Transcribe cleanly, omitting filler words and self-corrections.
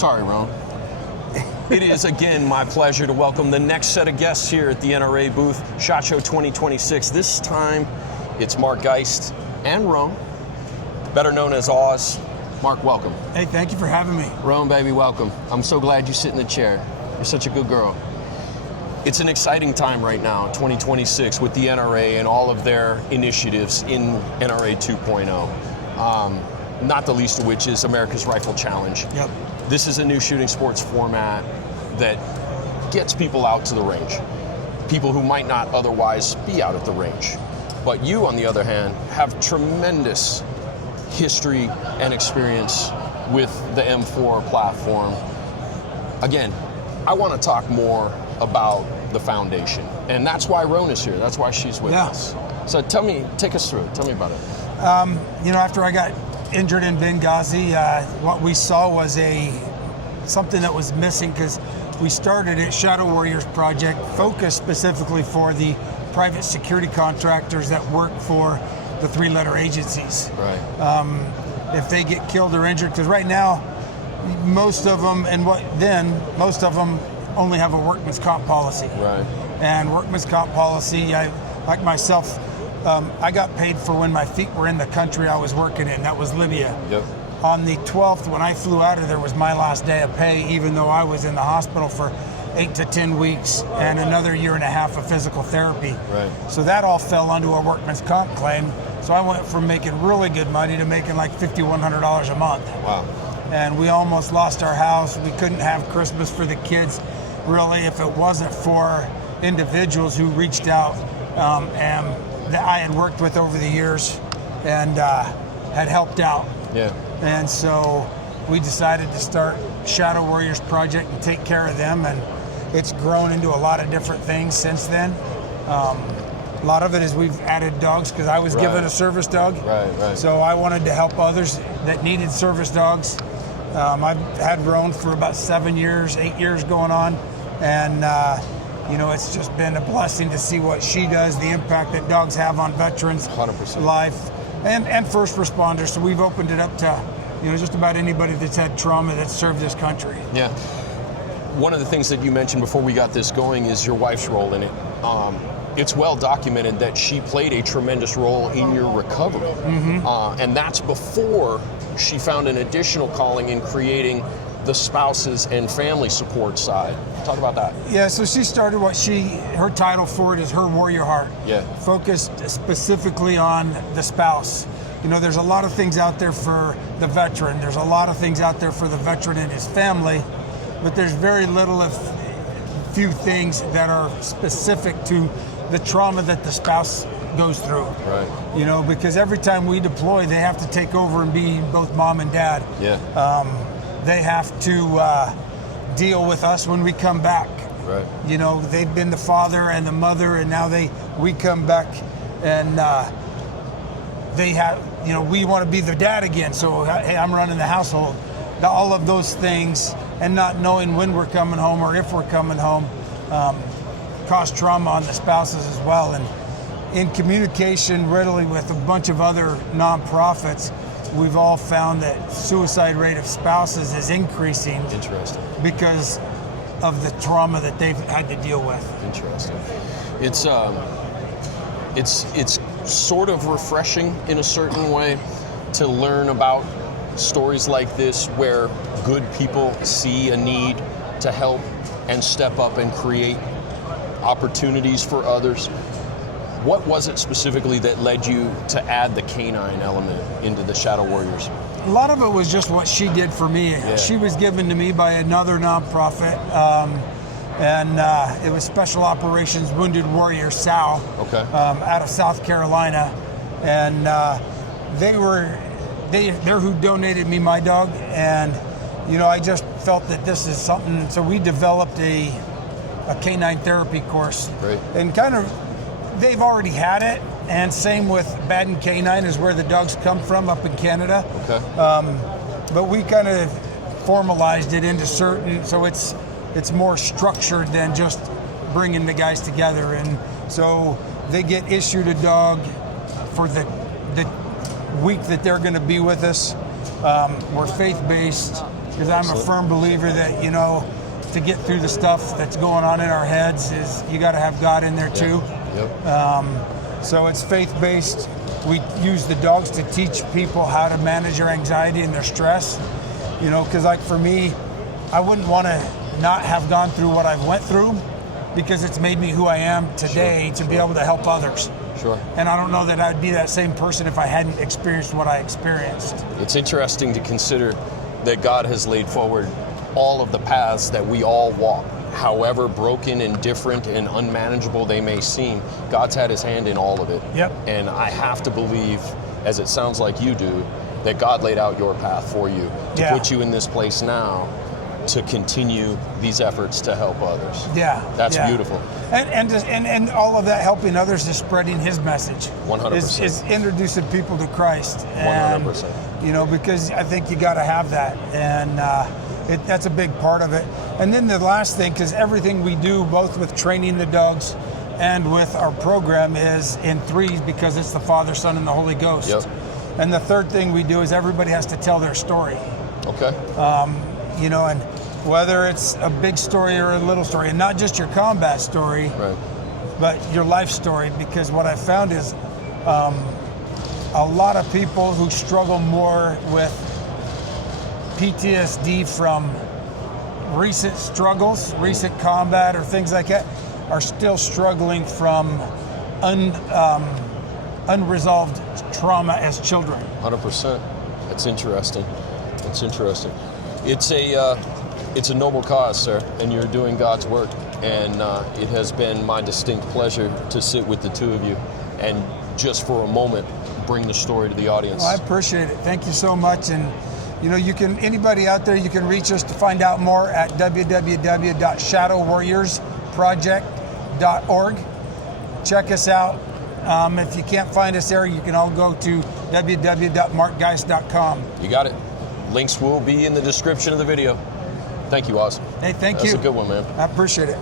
Sorry, Rone. It is again my pleasure to welcome the next set of guests here at the NRA booth, SHOT Show 2026. This time, it's Mark Geist and Rone, better known as Oz. Mark, welcome. Hey, thank you for having me. Rone, baby, welcome. I'm so glad you sit in the chair. You're such a good girl. It's an exciting time right now, 2026, with the NRA and all of their initiatives in NRA 2.0. Not the least of which is America's Rifle Challenge. Yep. This is a new shooting sports format that gets people out to the range. People who might not otherwise be out at the range. But you, on the other hand, have tremendous history and experience with the M4 platform. Again, I want to talk more about the foundation. And that's why Rone is here. That's why she's with us. So take us through it. Tell me about it. After I got injured in Benghazi, what we saw was something that was missing, because we started at Shadow Warriors Project, focused specifically for the private security contractors that work for the three-letter agencies. Right. If they get killed or injured, because right now, most of them only have a workman's comp policy. Right. And workman's comp policy, like myself, I got paid for when my feet were in the country I was working in. That was Libya. Yep. On the 12th, when I flew out of there, was my last day of pay, even though I was in the hospital for 8 to 10 weeks and another year and a half of physical therapy. Right. So that all fell onto a workman's comp claim. So I went from making really good money to making like $5,100 a month. Wow. And we almost lost our house. We couldn't have Christmas for the kids, really, if it wasn't for individuals who reached out and that I had worked with over the years and had helped out. Yeah. And so we decided to start Shadow Warriors Project and take care of them, and it's grown into a lot of different things since then. A lot of it is we've added dogs, because I was given a service dog. Right. So I wanted to help others that needed service dogs. I've had Rone for about 8 years going on, and it's just been a blessing to see what she does, the impact that dogs have on veterans' 100%. life and first responders. So we've opened it up to just about anybody that's had trauma that's served this country. Yeah. One of the things that you mentioned before we got this going is your wife's role in it. It's well documented that she played a tremendous role in your recovery. Mm-hmm. And that's before she found an additional calling in creating the spouses and family support side. Talk about that. Yeah, so she started her title for it is Her Warrior Heart. Yeah. Focused specifically on the spouse. There's a lot of things out there for the veteran. There's a lot of things out there for the veteran and his family, but there's very little, if few things that are specific to the trauma that the spouse goes through. Right. Because every time we deploy, they have to take over and be both mom and dad. Yeah. They have to deal with us when we come back. Right. They've been the father and the mother, and now we come back, and they have, we want to be the dad again. So, hey, I'm running the household. All of those things, and not knowing when we're coming home or if we're coming home, cause trauma on the spouses as well. And in communication readily with a bunch of other nonprofits, we've all found that suicide rate of spouses is increasing. Interesting. Because of the trauma that they've had to deal with. Interesting. It's sort of refreshing in a certain way to learn about stories like this, where good people see a need to help and step up and create opportunities for others. What was it specifically that led you to add the canine element into the Shadow Warriors? A lot of it was just what she did for me. Yeah. She was given to me by another nonprofit, and it was Special Operations Wounded Warrior SAL, out of South Carolina, and they're who donated me my dog, and I just felt that this is something. So we developed a canine therapy course. Great. And they've already had it, and same with Baden Canine is where the dogs come from up in Canada. Okay. But we kind of formalized it into certain, so it's more structured than just bringing the guys together. And so they get issued a dog for the week that they're going to be with us. We're faith-based. Because I'm a firm believer that, you know, to get through the stuff that's going on in our heads is you got to have God in there too. Yep. So it's faith-based. We use the dogs to teach people how to manage their anxiety and their stress. You know, because like for me, I wouldn't want to not have gone through what I've went through, because it's made me who I am today to be able to help others. Sure. And I don't know that I'd be that same person if I hadn't experienced what I experienced. It's interesting to consider that God has laid forward all of the paths that we all walk. However broken and different and unmanageable they may seem, God's had his hand in all of it. Yep. And I have to believe, as it sounds like you do, that God laid out your path for you to put you in this place now to continue these efforts to help others. Yeah. That's beautiful. And all of that helping others is spreading his message. 100%. Is introducing people to Christ. And, 100%. you know, because I think you got to have that. And that's a big part of it. And then the last thing, because everything we do, both with training the dogs and with our program, is in threes, because it's the Father, Son, and the Holy Ghost. Yep. And the third thing we do is everybody has to tell their story. Okay. You know, and whether it's a big story or a little story, and not just your combat story, Right. but your life story. Because what I found is a lot of people who struggle more with PTSD from recent struggles, recent combat, or things like that, are still struggling from unresolved trauma as children. 100%. That's interesting. That's interesting. It's a noble cause, sir, and you're doing God's work. And it has been my distinct pleasure to sit with the two of you and just for a moment bring the story to the audience. Well, I appreciate it. Thank you so much. And you know, anybody out there, you can reach us to find out more at www.shadowwarriorsproject.org. Check us out. If you can't find us there, you can all go to www.markgeist.com. You got it. Links will be in the description of the video. Thank you, Oz. Hey, thank you. That's a good one, man. I appreciate it.